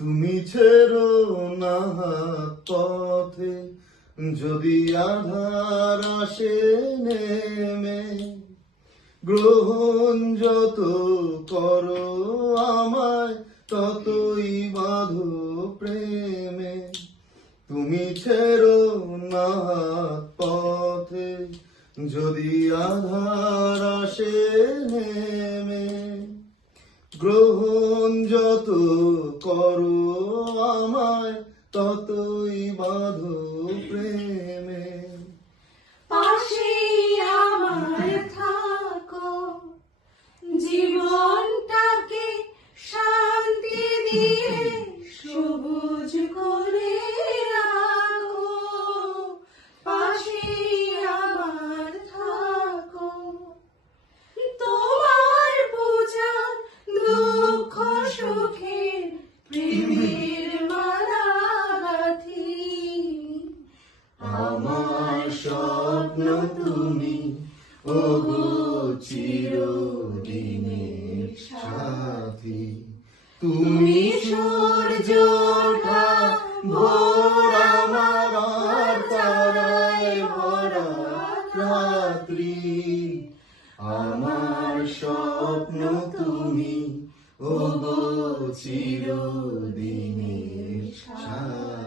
তুমি ছেড়ো না হাত পথে, যদি আধার আসে নেমে। গ্রহণ যত করো আমায়, ততই বাঁধো প্রেমে। তুমি ছেড়ো না হাত পথে, যদি আধার আসে নেমে। গ্রহণ যত করো আমায়, ততই বাঁধো প্রেমে। পাশে আমার থাকো, জীবনটাকে শান্তি দিয়ে সবুজ করে রাখো। পাশে আমার থাকো, তোমার বোঝা দুঃখ সুখের প্রেমের মালা গাঁথি। আমার স্বপ্ন তুমি, ওগো চিরদিনের সাথী। তুমি সূর্য ওঠা ভোর, আমার আর তারায় ভরা রাত্রি। আমার স্বপ্ন তুমি, ওগো চিরদিনের সাথী।